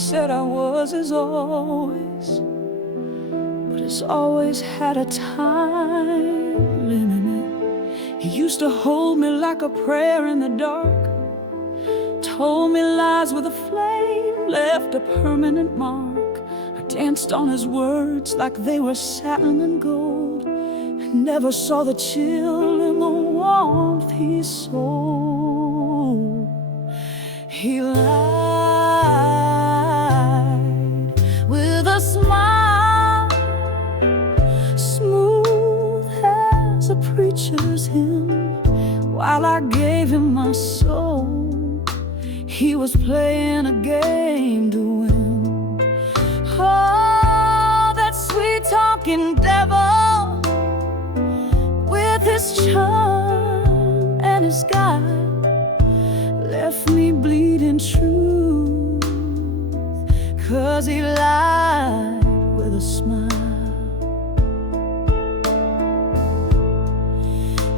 said I was as always, but it's always had a time limit. He used to hold me like a prayer in the dark, told me lies with a flame, left a permanent mark. I danced on his words like they were satin and gold, and never saw the chill in the warmth he sold. He lied with a smile, smooth as a preacher's hymn. While I gave him my soul, he was playing a game to win. Oh, that sweet-talking devil, with his charm and his guile, left me bleeding truth, 'cause he lied with a smile.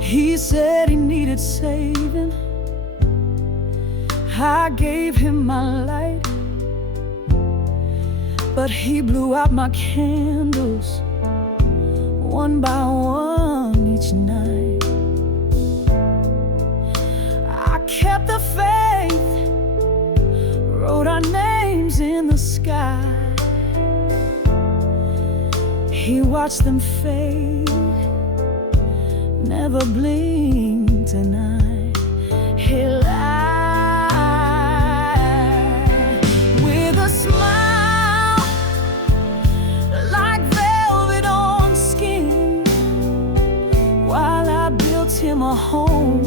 He said he needed saving, I gave him my light, but he blew out my candles one by one each night. I kept the faith, wrote our names in the sky. He watched them fade, never blinked an eye. He lied with a smile like velvet on skin. While I built him a home,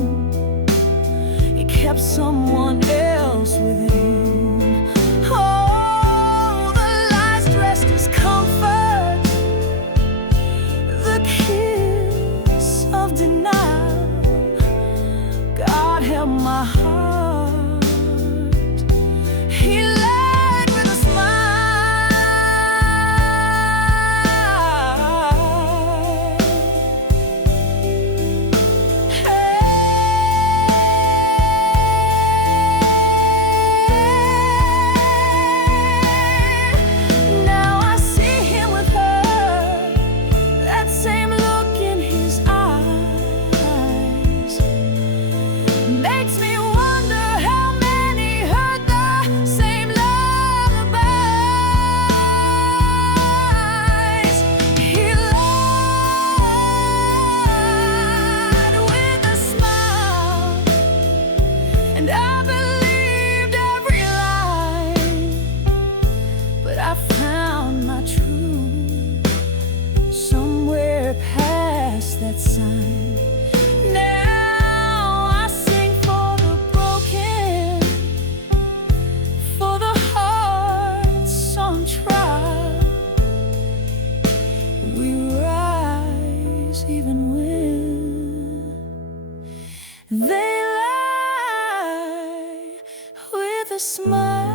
he kept someone else within. Oh, the lies dressed as comfort, the kiss of denial. God help my heart. He lied with a smile. Now I see him with her, that same look in his eyes makes me wonder how many heard the same lullabies. He lied with a smile, and I believed every line. But I found my truth somewhere past that sign. Now I sing for the broken, for the hearts on trial. We rise even when they lie with a smile.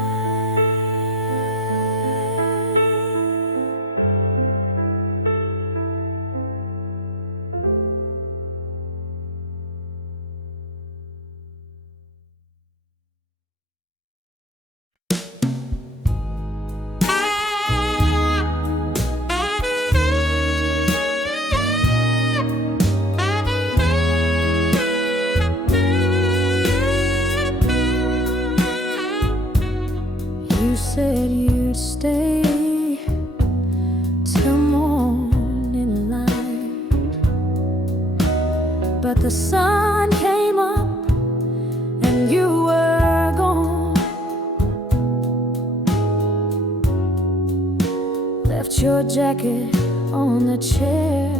You said you'd stay till morning light, but the sun came up and you were gone. Left your jacket on the chair,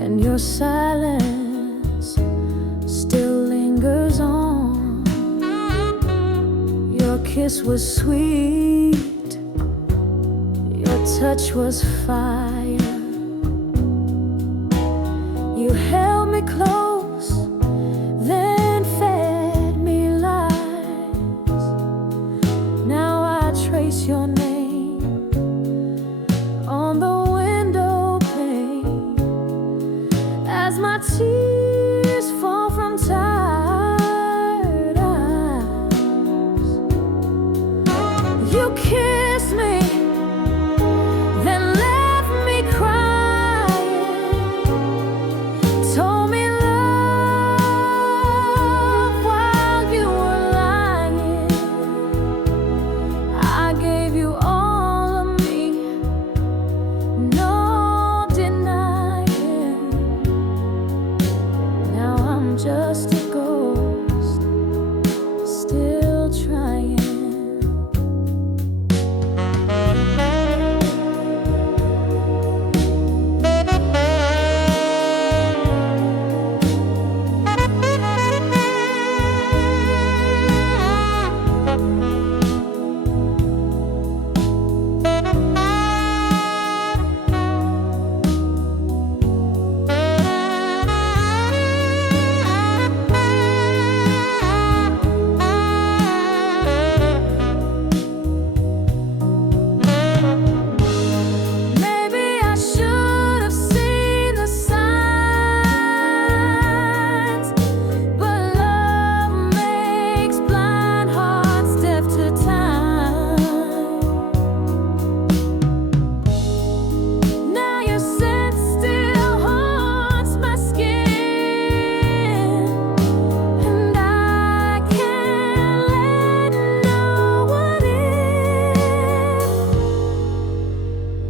and your silence still lingers on. Your kiss was sweet, your touch was fire. You held me close, then fed me lies. Now I trace your name on the window pane as my tears fall from tired eyes. You kissed me, then left me crying. Told me love while you were lying. I gave you all of me, no denying. Now I'm just a ghost, still trying.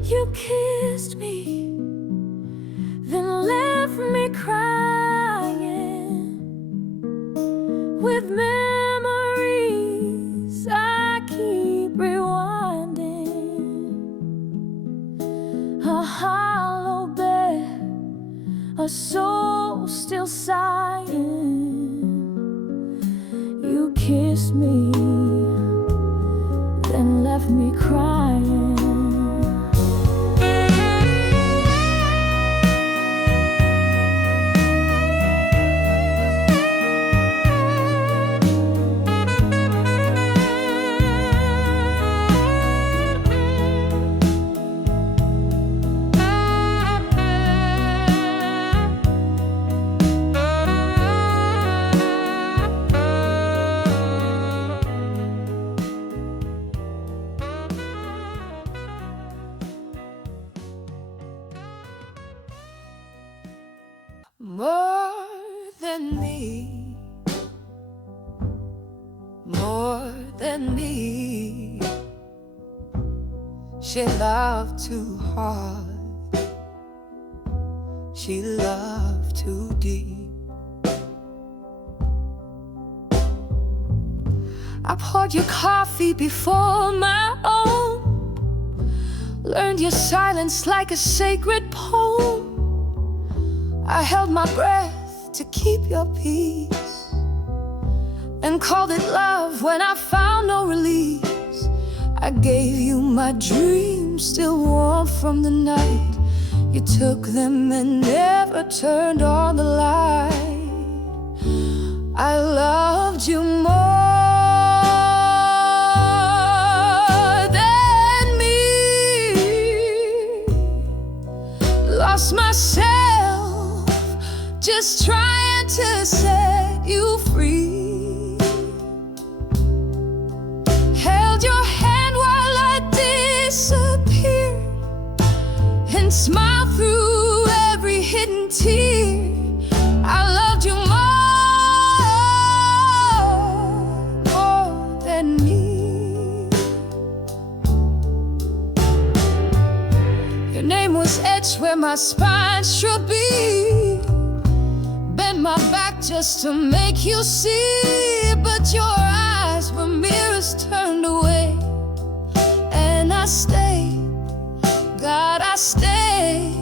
You kissed me, then left me crying. With memories I keep rewinding. A hollow bed, a soul still sighing. You kissed me, then left me crying. More than me, more than me. She loved too hard, she loved too deep. I poured your coffee before my own, learned your silence like a sacred poem. I held my breath to keep your peace, and called it love when I found no release. I gave you my dreams, still warm from the night. You took them and never turned on the light. I loved you more than me. Lost myself just trying to set you free. Held your hand while I disappeared, and smiled through every hidden tear. I loved you more than me. Your name was etched where my spine should be. Bent my back just to make you see, but your eyes were mirrors turned away. And I stayed, God, I stayed.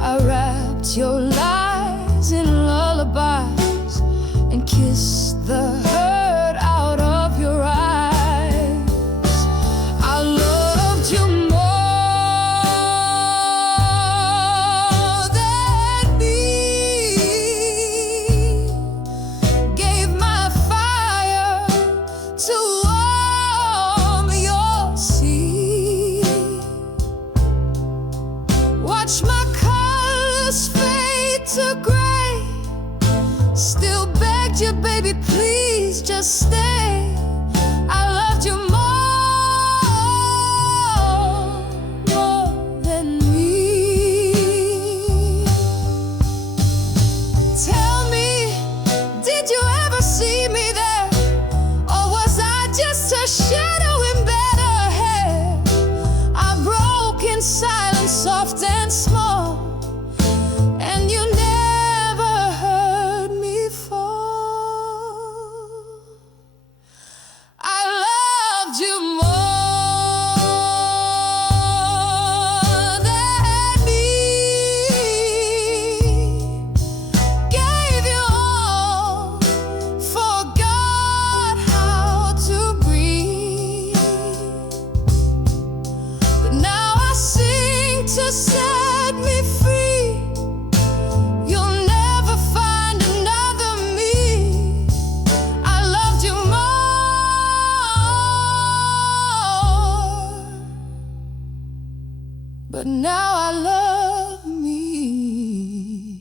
I wrapped your lies in lullabies and kissed the hurt out of your eyes. I loved you more than me. Gave my fire to warm your sea. but now I love me.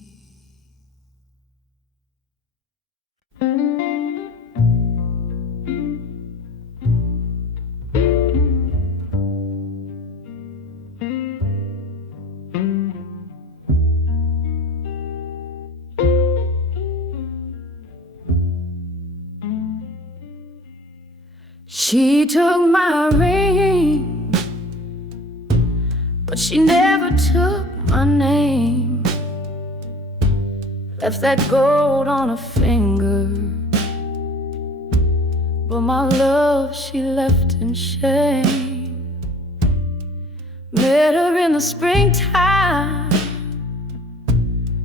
She took my ring, but she never took my name. Left that gold on her finger, but my love she left in shame. Met her in the springtime,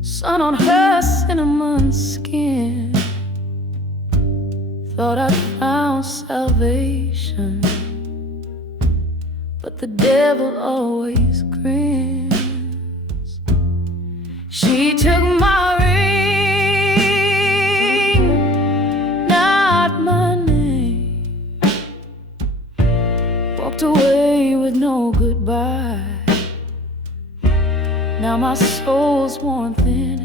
sun on her cinnamon skin. Thought I found salvation, but the devil always grins. She took my ring, not my name. Walked away with no goodbye. Now my soul's worn thin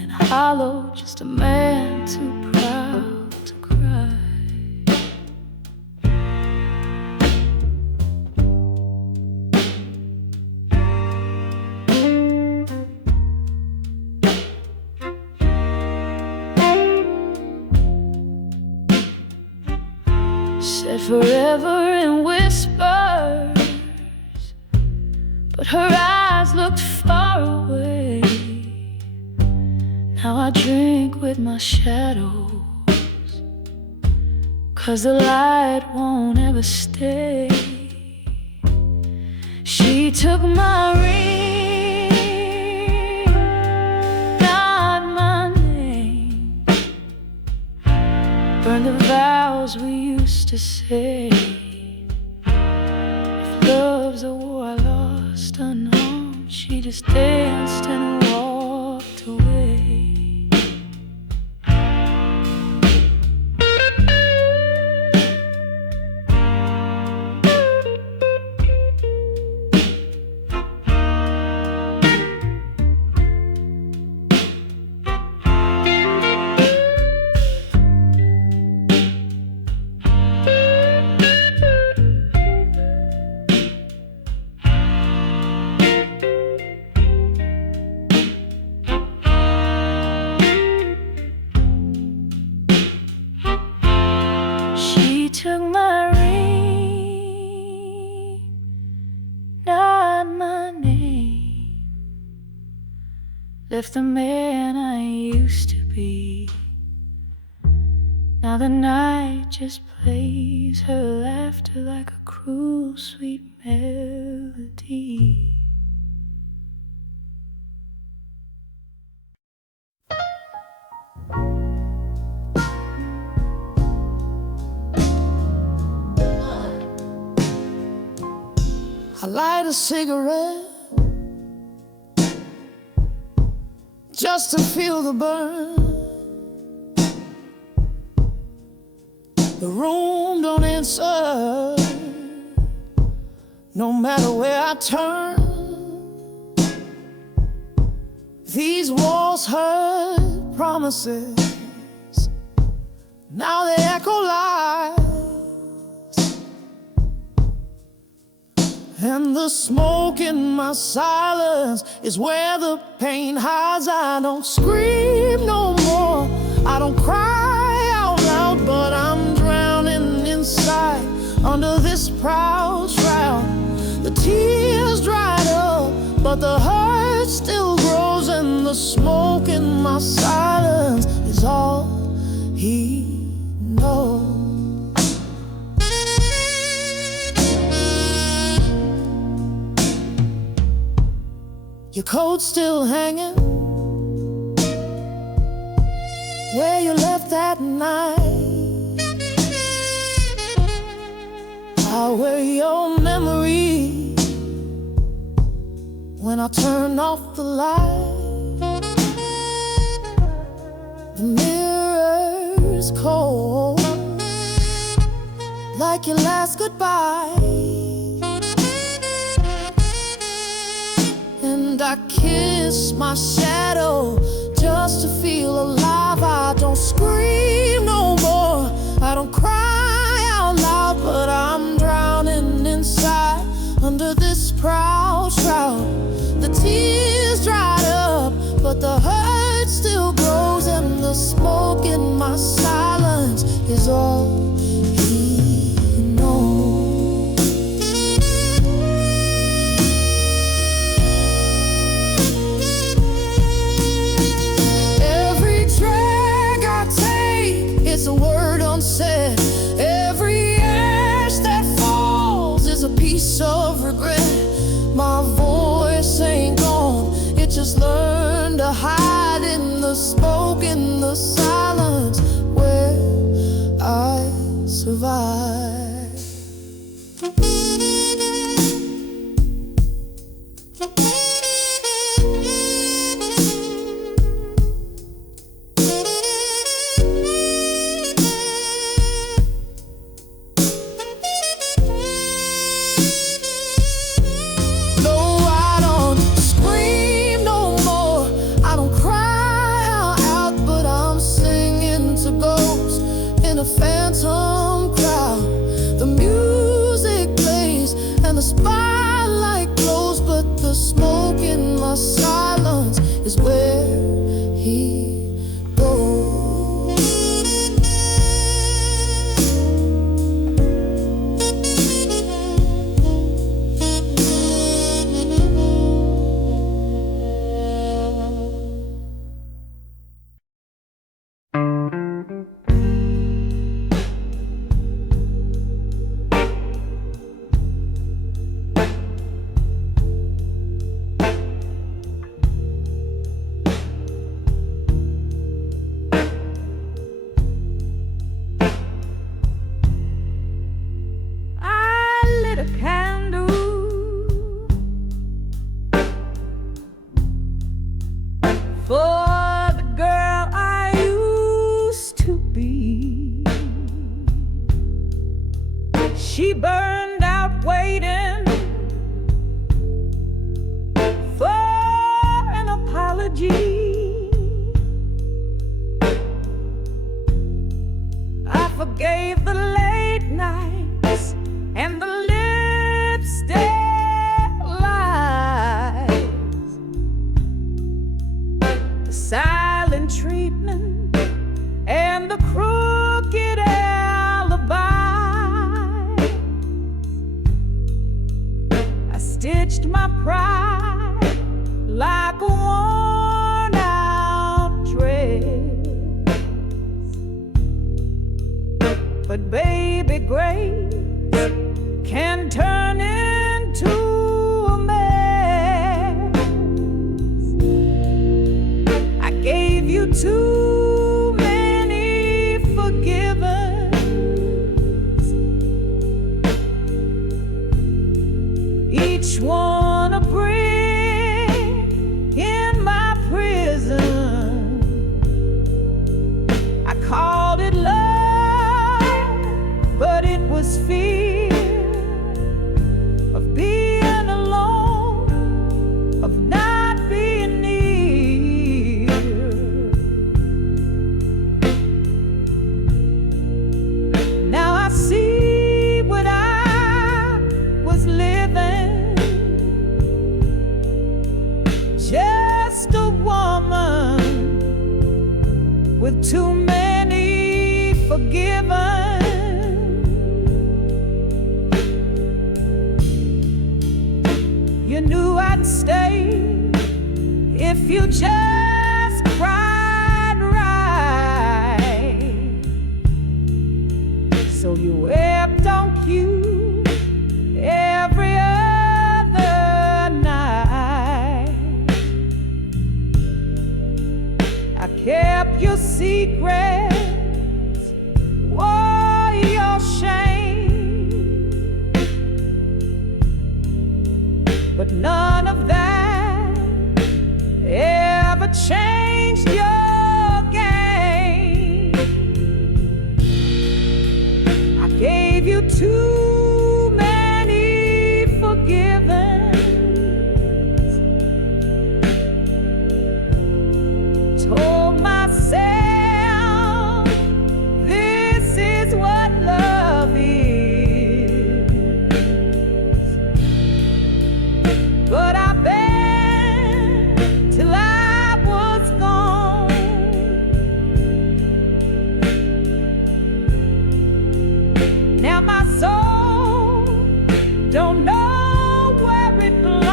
and hollow, just a man too proud to cry. Said forever in whispers, but her eyes looked far away. Now I drink with my shadows, 'cause the light won't ever stay. She took my ring, not my name. Burned the vows we used to say. If love's a war I lost unharmed, she just danced and walked away. Took my ring, not my name. Left the man I used to be. Now the night just plays her laughter like a cruel sweet melody. I light a cigarette just to feel the burn. The room don't answer, no matter where I turn. These walls heard promises, now they echo lies. And the smoke in my silence is where the pain hides. I don't scream no more, I don't cry out loud, but I'm drowning inside under this proud shroud. The tears dried up, but the hurt still grows, and the smoke in my silence is all he knows. Your coat's still hanging where you left that night. I'll wear your memory when I turn off the light. The mirror's cold, like your last goodbye. and I kiss my shadow just to feel alive. I don't scream no more, I don't cry out loud, but I'm drowning inside under this proud shroud. The tears dried up, but the hurt still grows, and the smoke in my silence is all he knows. Every drag I take is a word unsaid. Every ash that falls is a piece of regret. My voice ain't gone, it just learned to hide in the smoke, in the silence where I survive. In a phantom crowd, the music plays and the spotlight glows, but the smoke in my silence is where he goes. For the girl I used to be, she burned out waiting for an apology. I forgave the late nights and the lipstick lies, the silent treatment and the crooked alibi. I stitched my pride like a worn out dress, but baby, grace can turn into a mess. I gave you too many forgivens, each one a brick in my prison. I called it love, but it was fear of being alone, of not being near. Now I see what I was living, just a woman with too many forgiven. You knew I'd stay if you just cried right, so you wept on cue every other night. I kept your secrets, wore your shame, but none of that ever changed your game. I gave you too many forgivens, don't know where it belongs.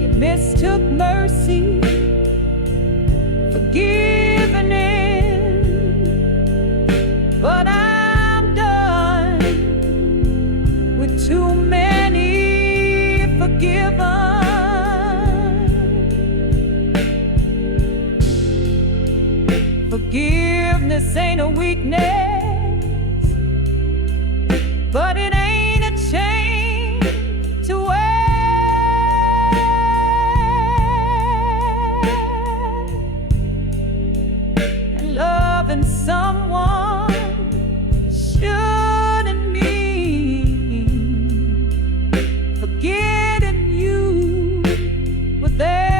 You mistook mercy for giving in, but I'm done with too many forgiven. Forgiveness ain't a weakness, but it ain't a chain to wear. And loving someone shouldn't mean forgetting you with their.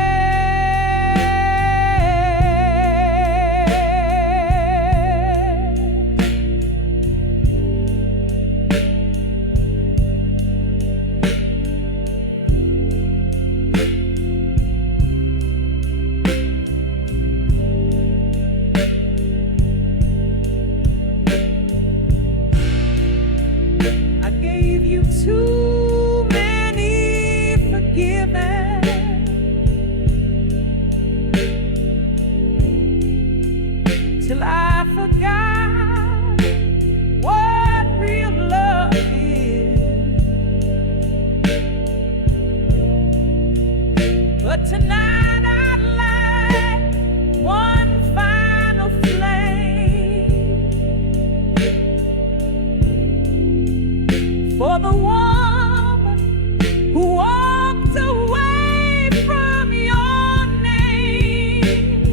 Too many forgiven, till I forgot what real love is. But tonight I'd light one final flame for the woman who walked away from your name.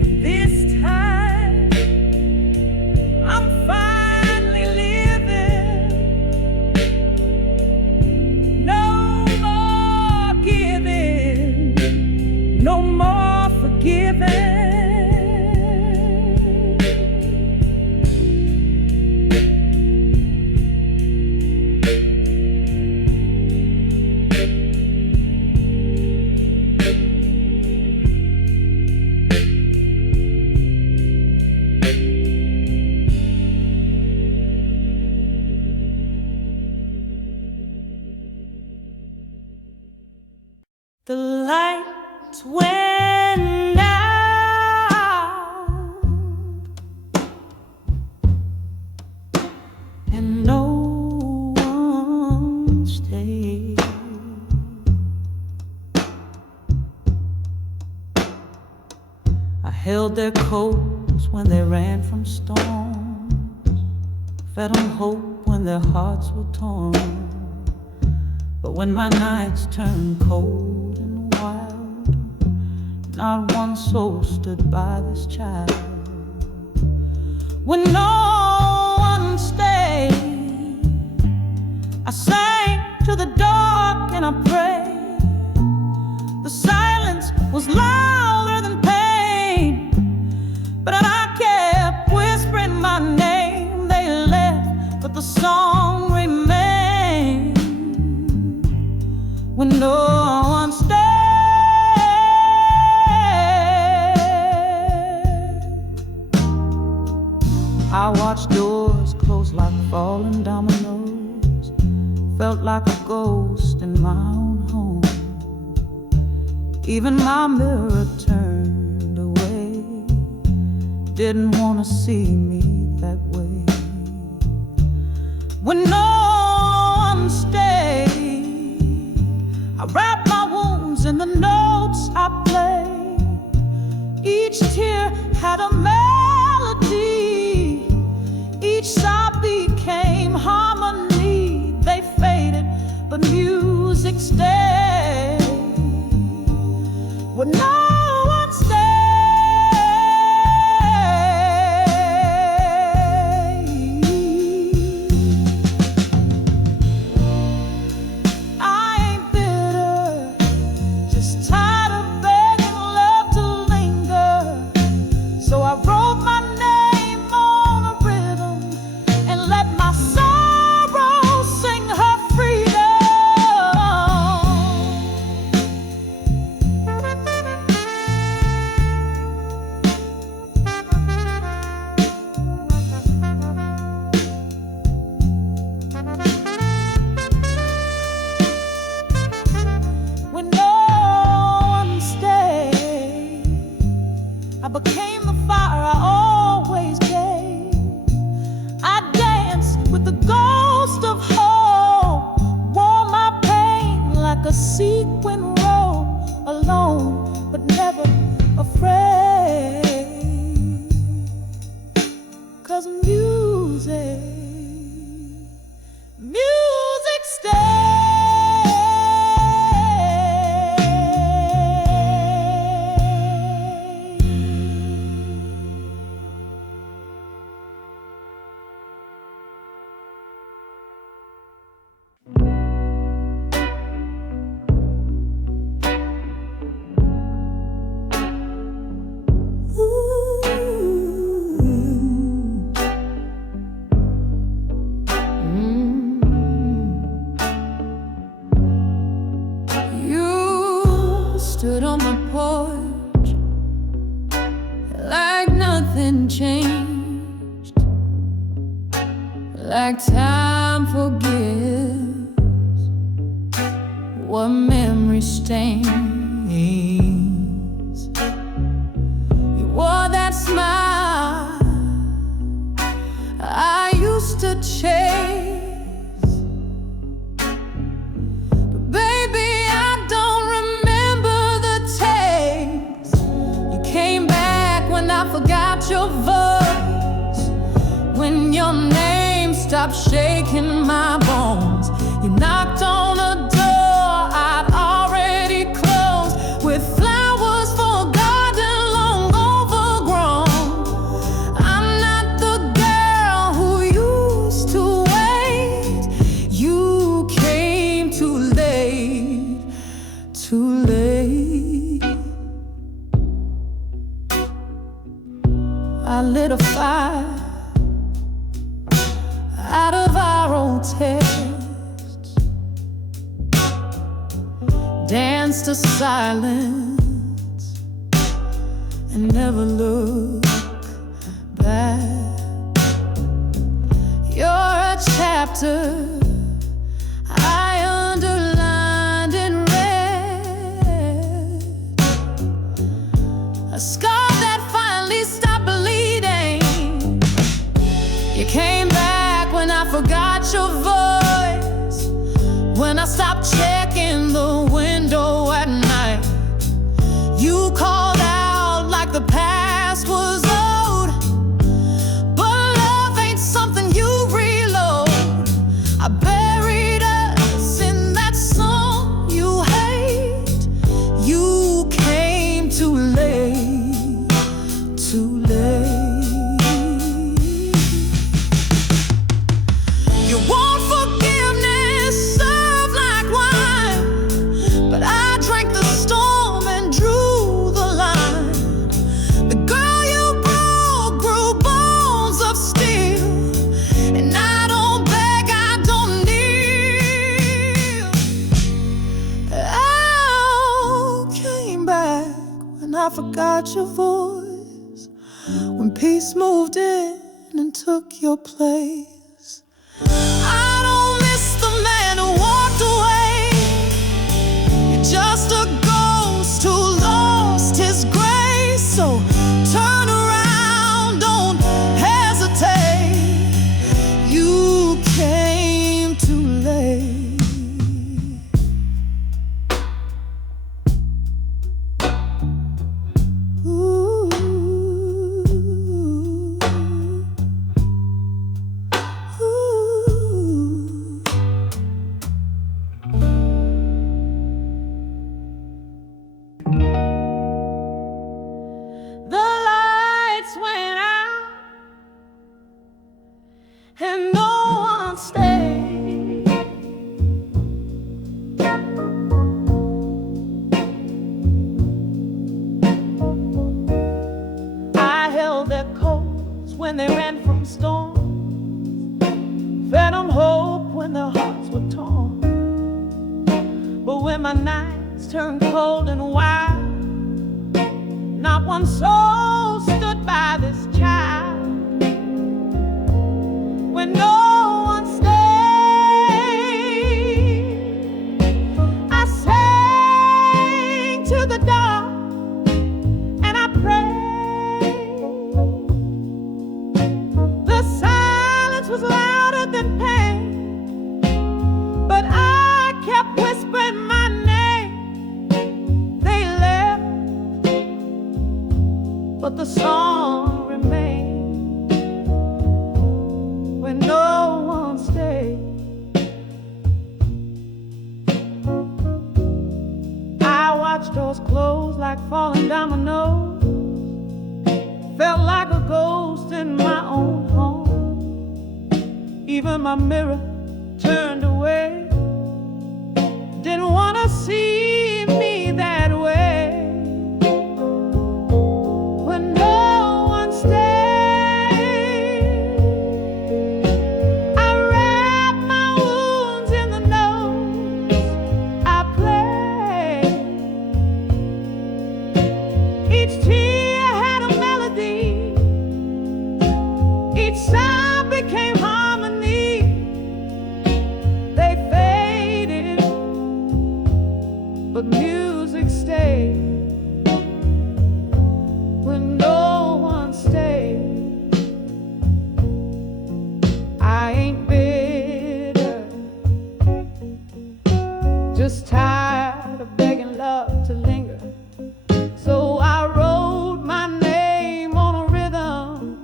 And this time I'm finally living. No more giving, no more forgiving. The lights went out and no one stayed. I held their coats when they ran from storms, fed them hope when their hearts were torn. But when my nights turned cold and wild, not one soul stood by this child. When no one stayed, I sang to the dark and I prayed. The silence was louder than pain, but I kept whispering my name. They left, but the song remained. When no one stayed, I watched doors close like falling dominoes. Felt like a ghost in my own home. Even my mirror turned away, didn't want to see me that way. When no one stayed, I wrapped my wounds in the notes I played. Each tear had a melody, each sigh became harmony. They faded, but music stayed. When no one stayed, seek when roll alone, but never afraid. 'Cause music stays. Stood on my porch like nothing changed, like time forgives what memory stains. You wore that smile I used to chase. I forgot your voice when your name stopped shaking my bones. You knocked on a door I'd already closed, with flowers forgotten, long overgrown. I'm not the girl who used to wait. You came too late, too late. I lit a fire out of our old texts, danced to silence and never looked back. You're a chapter I underlined in red, a scar that finally stopped bleeding. You came back when I forgot your voice, when I stopped checking the window at night. You called out like the past was old, but love ain't something you reload. I buried us in that song you hate. You came too late, too late. You want forgiveness served like wine, but I drank the storm and drew the line. The girl you broke grew bones of steel, and I don't beg, I don't kneel. I came back when I forgot your voice, when peace moved in and took your place. I don't miss the man who walked away. You're just a ghost who lost his grace. So turn around, don't hesitate. You came too late. Ooh. The lights went out and no one stayed. I held their coats when they ran from storms, fed them hope when their hearts were torn. But when my nights turned cold and wild, not one soul stood by this child. When no one stayed, I sang to the dark and I prayed. The silence was louder than pain, but I kept whispering my name. song remained when no one stayed. I watched doors close like falling dominoes, felt like a ghost in my own home. Even my mirror turned away, didn't want to see me that way. When no one stayed, I wrapped my wounds in the notes I played. Each tear had a melody, each sound became harmony. They faded, but music stayed. When no one stayed, I ain't bitter, just tired of begging love to linger. So I wrote my name on a rhythm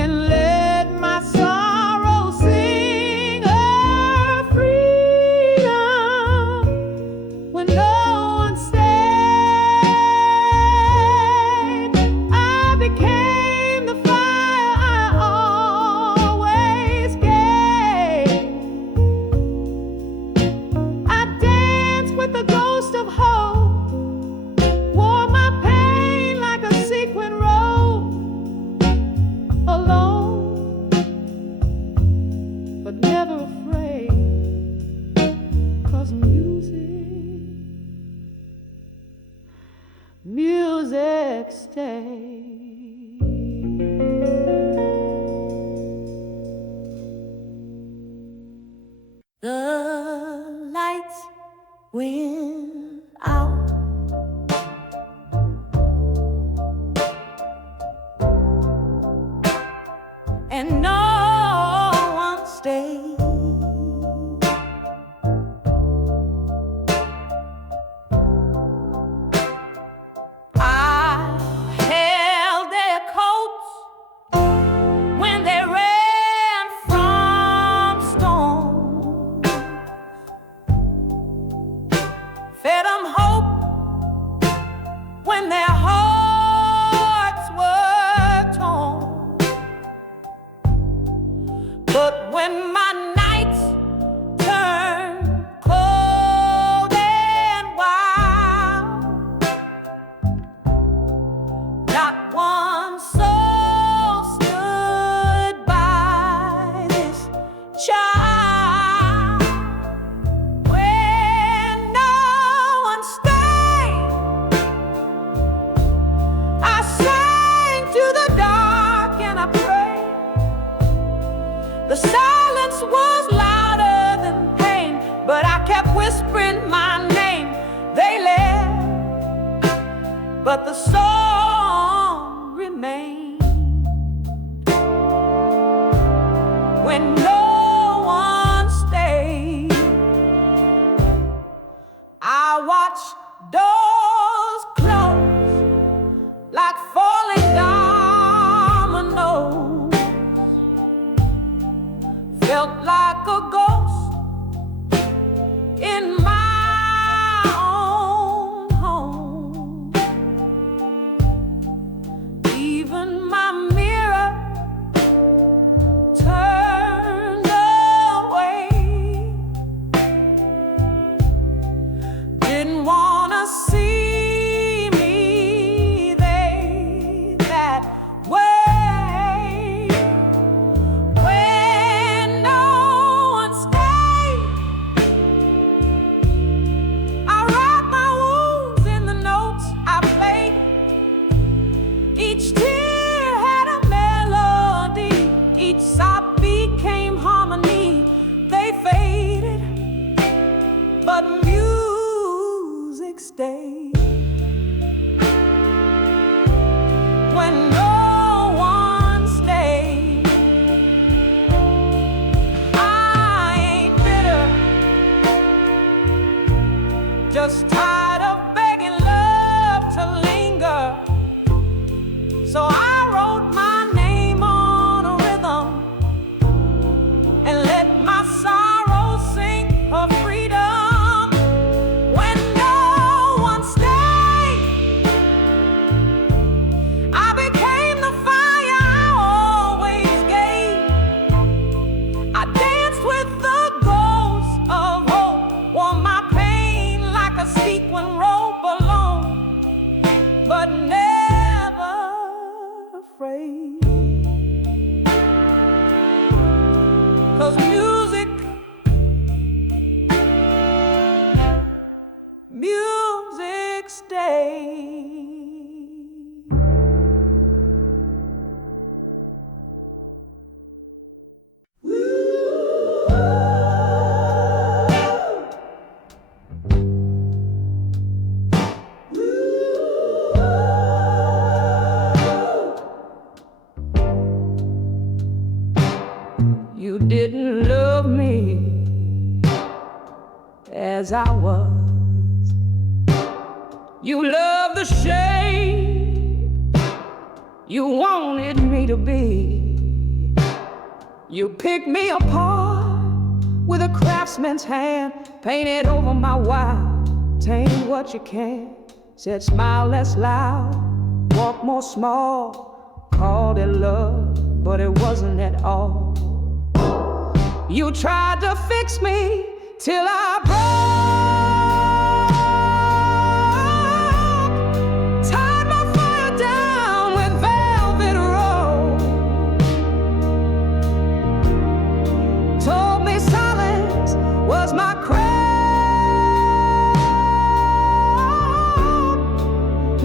and let my sorrow sing her freedom. When no one stayed, I became the fire I always gave. I danced with the ghost of hope, wore my pain like a sequin robe, alone, but never afraid, 'cause music stays. The lights went out, and no one stayed. I held their coats when they ran from storm, fed them hope when their hearts were torn. But when my nights turned cold and wild, not one soul stood by this child. When no one stayed, I sang to the dark and I prayed. The silence was louder than pain, but I kept whispering my name. They left, but the song remained. When no one stayed, I watched doors close like falling dominoes, felt like a ghost in my own home. Even my mirror turned afraid. 'Cause music stays. You didn't love me as I was. You loved the shape you wanted me to be. You picked me apart with a craftsman's hand, painted over my wild, tamed what you can. Said smile less loud, walk more small, called it love, but it wasn't at all. You tried to fix me till I broke, tied my fire down with velvet rope, told me silence was my crown.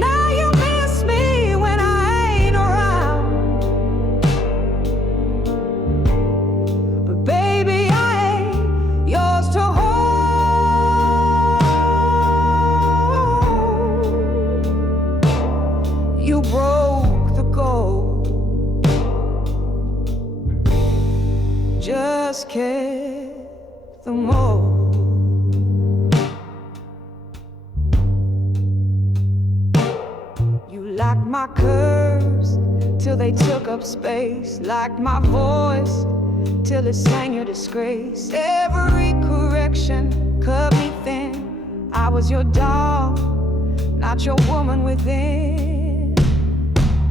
Now you miss me when I ain't around, but baby, I ain't yours to hold. You broke the gold, just kept the mold. You liked my curves till they took up space, liked my voice till it sang your disgrace. Every correction cut me thin. I was your dog, not your woman within.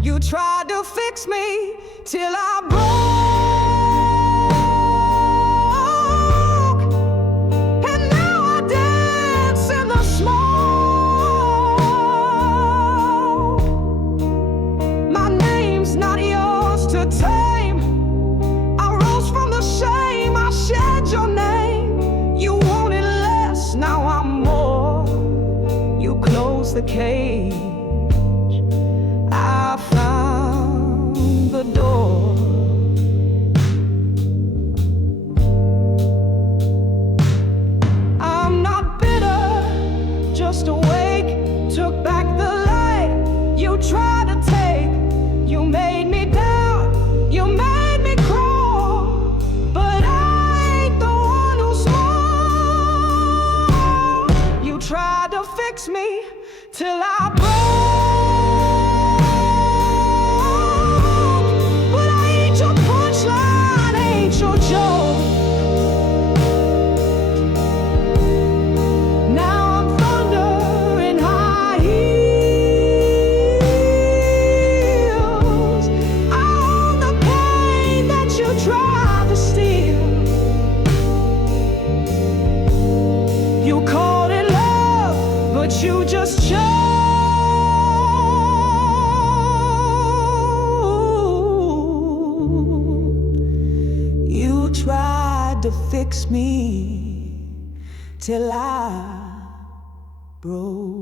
You tried to fix me till I broke, and now I dance in the smoke. My name's not yours to tame. I rose from the shame, I shed your name. You wanted less, now I'm more. You closed the cage, I found the door. I'm not bitter, just awake. Took back the light you tried to take. You made me doubt, you made me crawl, but I ain't the one who's small. You tried to fix me till I broke, but I ain't your punchline, ain't your joke. Now I'm thunder in high heels. I own the pain that you tried to steal. You called it love, but you just chose. You tried to fix me till I broke.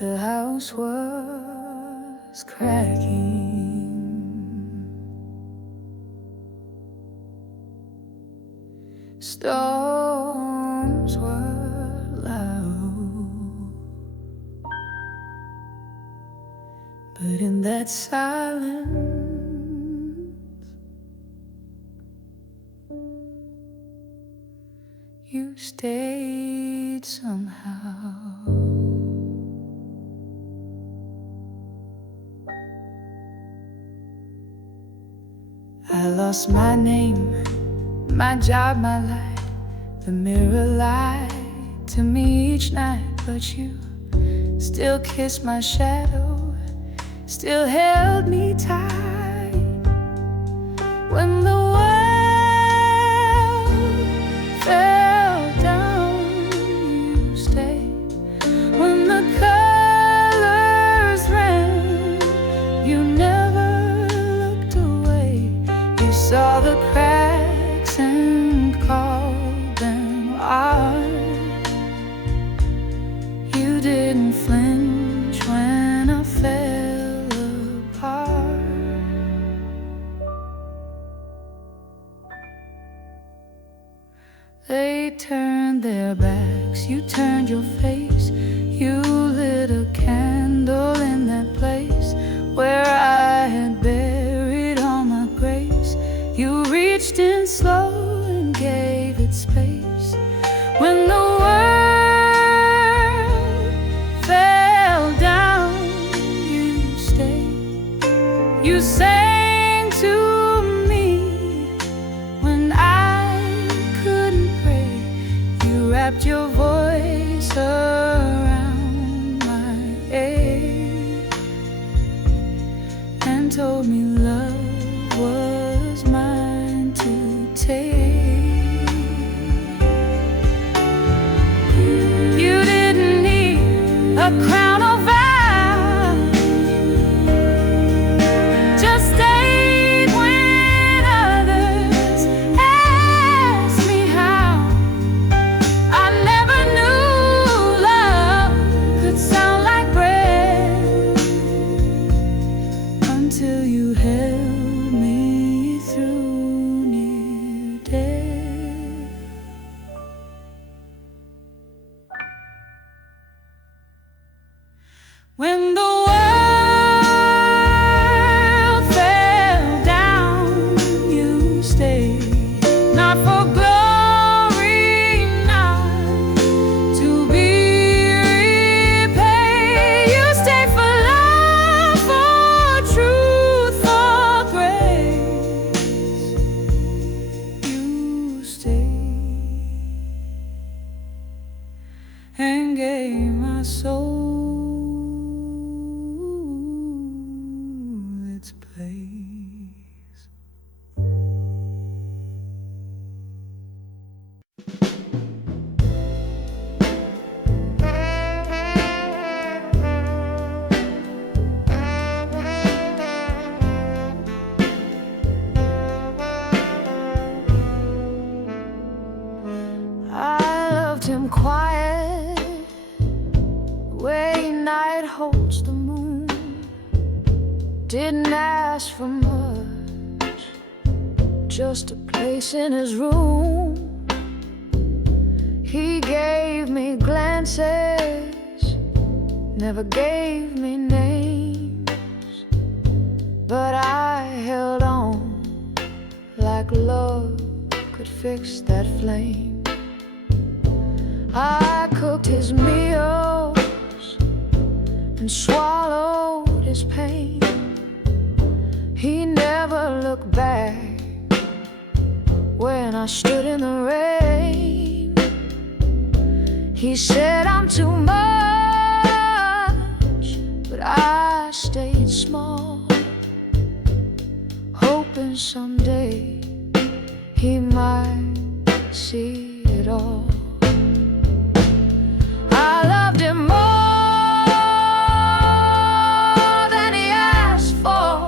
The house was cracking, storms were loud, but in that silence you stayed somehow. I lost my name, my job, my life. The mirror lied to me each night, but you still kissed my shadow, still held me tight. When the world They turned their backs, you turned your face. You lit a candle in that place where I had buried all my grace. You reached in slow and gave it space. When the world fell down, you stayed. You sang to me when I couldn't pray. You wrapped your voice around my ache and told me love was mine to take. You didn't need a crown or vow, just stayed when others asked me how. I never knew love could sound like bread until you held me through near death. When the world fell down, you stayed, not for glory, not to be repaid. You stayed for love, for truth, for grace. You stayed and gave my soul its place. I loved him quiet, the way night holds the moon. Didn't ask for much, just a place in his room. He gave me glances, never gave me names, but I held on like love could fix that flame. I cooked his meals and swallowed his pain. He never looked back when I stood in the rain. He said I'm too much, but I stayed small, hoping someday he might see it all. I loved him more than he asked for,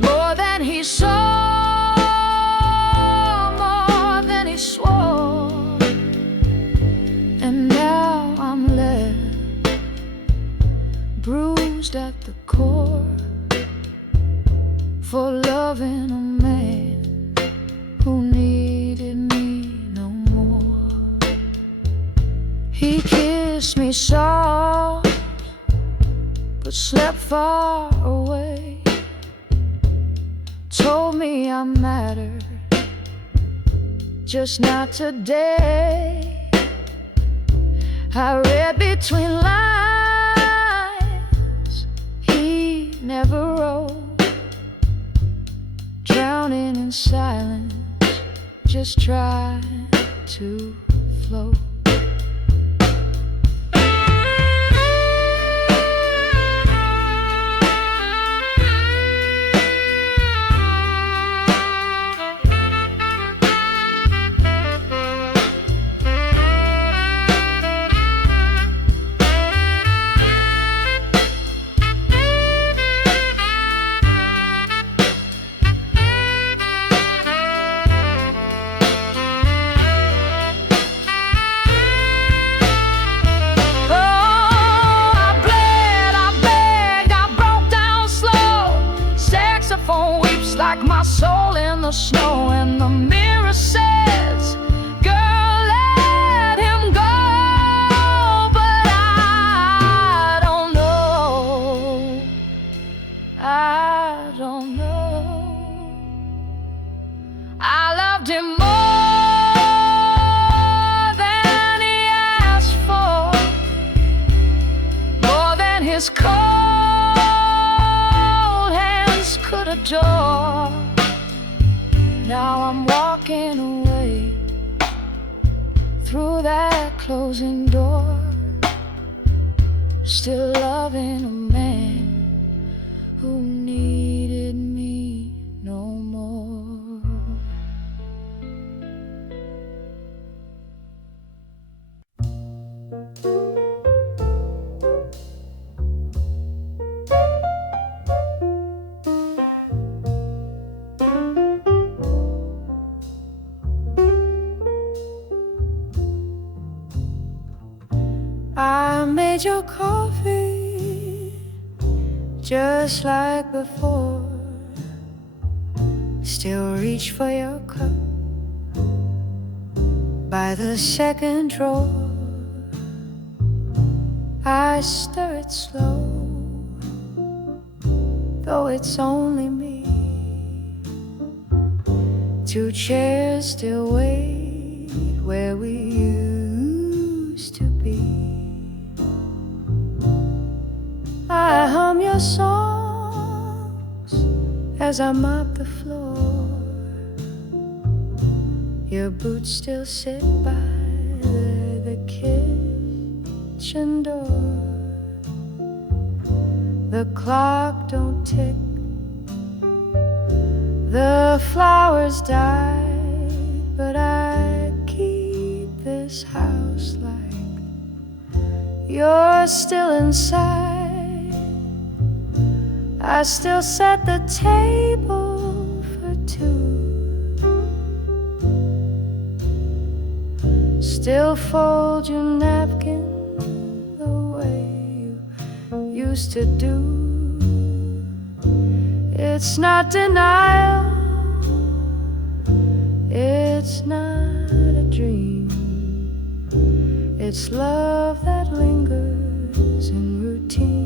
more than he saw, more than he swore. And now I'm left bruised at the core for loving a man who needed me no more. He kissed me soft, but slept far away. Told me I mattered, just not today. I read between lines he never wrote, drowning in silence, just trying to float. Like my soul in the snow, and the mirror says loved him more than he asked for, more than his cold hands could adore. Now I'm walking away through that closing door, still loving a man who needed me no more. I made your coffee just like before, still reach for your cup by the second drawer. I stir it slow, though it's only me. Two chairs still wait where we used to be. I hum your songs as I mop the floor. Your boots still sit by the kitchen door. The clock don't tick, the flowers died, but I keep this house like you're still inside. I still set the table for two, still fold your napkin the way you used to do. It's not denial, it's not a dream, it's love that lingers in routine.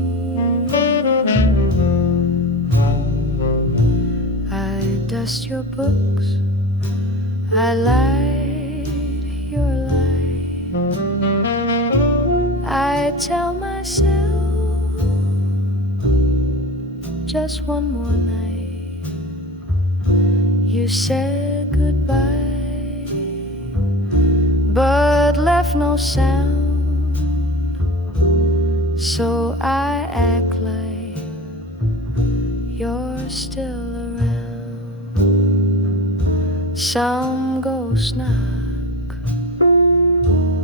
Dust your books, I light your light. I tell myself just one more night. You said goodbye, but left no sound, so I act like you're still around. Some ghosts knock,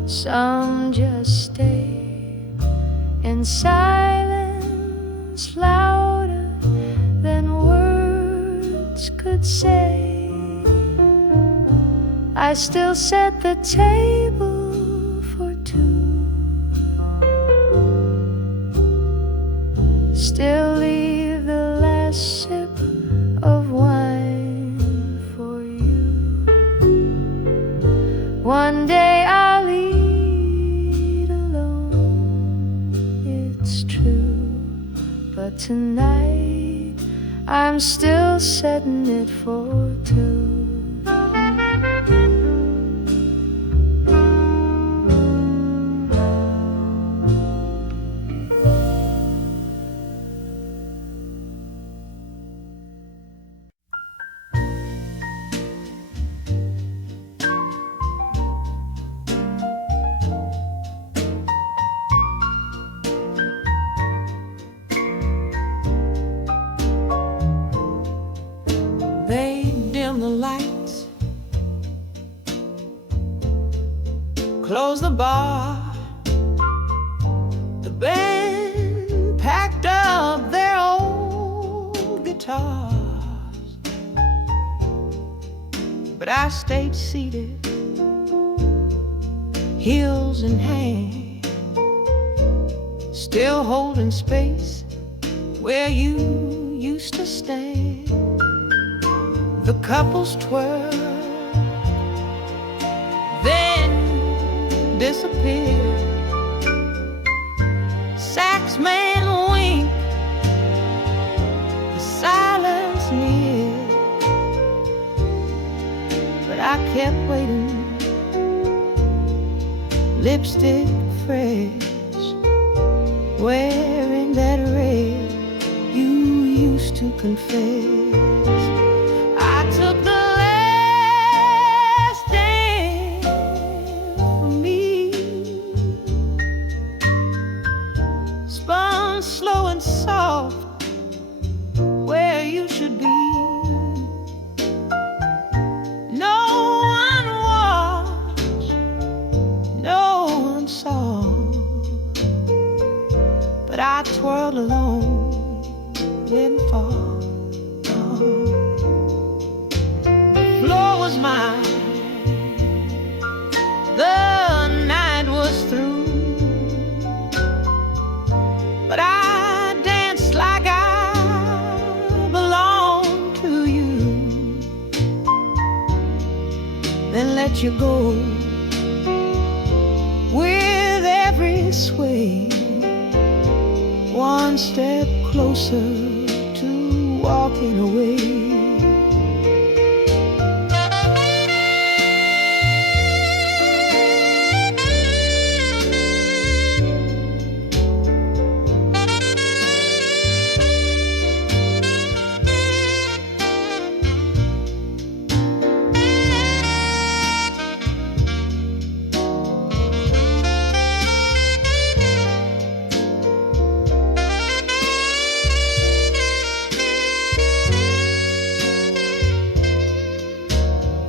some just stay in silence louder than words could say. I still set the table for two, still leave the last sip of wine for you. One day I'll eat alone, it's true, but tonight I'm still setting it for two. The lights, close the bar. The band packed up their old guitars, but I stayed seated, heels in hand, still holding space where you used to stand. The couples twirl, then disappear. Sax man wink, the silence near. but I kept waiting. Lipstick fresh, wearing that red you used to confess. I took the last dance for me, spun slow and soft where you should be. No one watched, no one saw, but I twirled alone, didn't fall. The floor was mine, the night was through, but I danced like I belonged to you, then let you go with every sway, one step closer to walking away.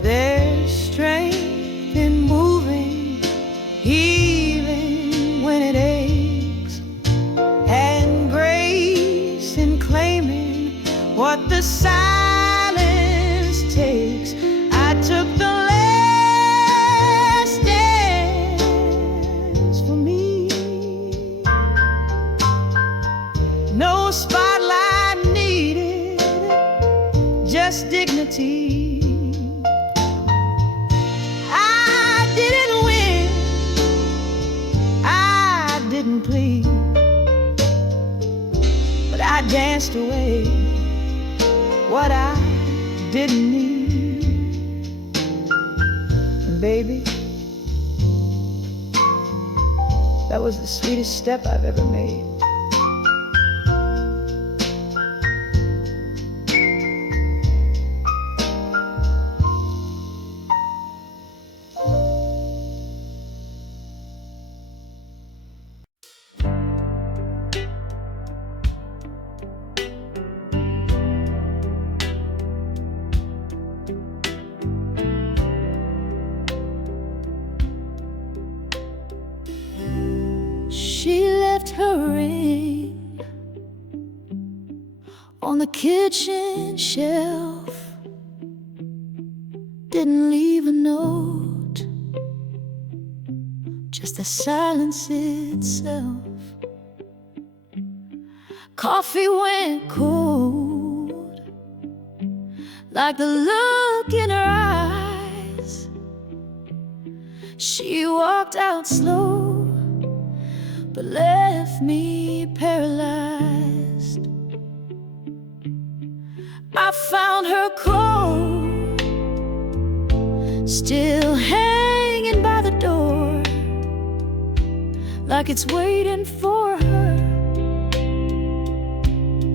There's strength in moving, healing when it aches, and grace in claiming what the silence takes. I took the last dance for me. No spotlight needed, just dignity. Didn't plead, but I danced away what I didn't need. And baby, that was the sweetest step I've ever made. She left her ring on the kitchen shelf, didn't leave a note, just the silence itself. Coffee went cold, like the look in her eyes. She walked out slow, but left me paralyzed. I found her coat still hanging by the door, like it's waiting for her,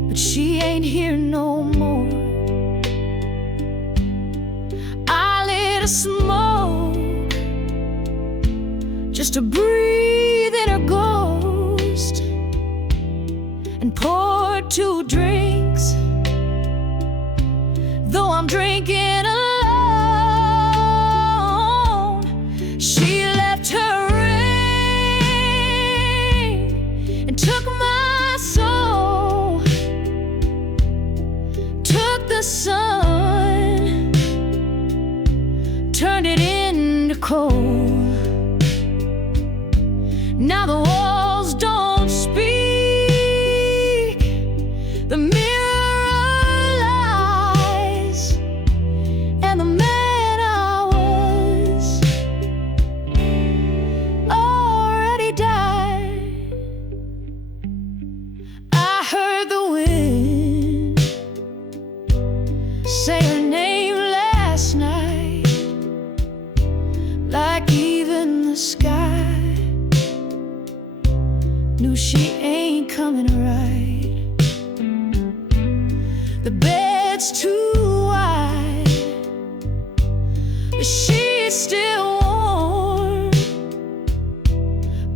but she ain't here no more. I lit a smoke just to breathe in her ghost, and poured 2 drinks, though I'm drinking alone. She left her ring and took my soul, took the sun, turned it into coal. Now the walls don't speak, the mirror lies, and the man I was already died. I heard the wind say her name last night, she ain't coming right. The bed's too wide, but she's still warm.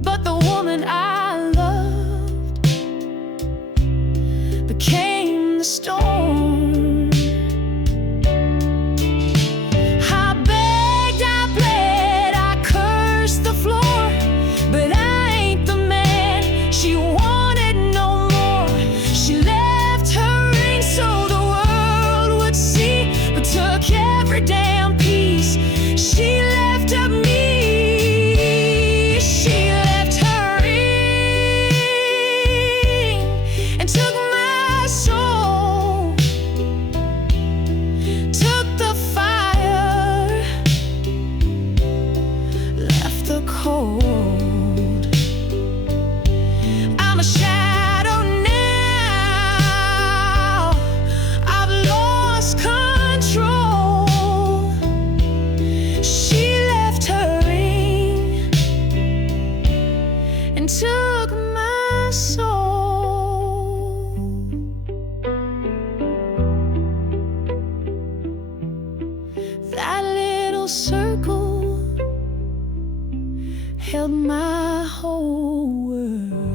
But the woman I loved became the storm. I'm a shadow now. I've lost control. She left her ring and took my soul. That little circle held my whole world.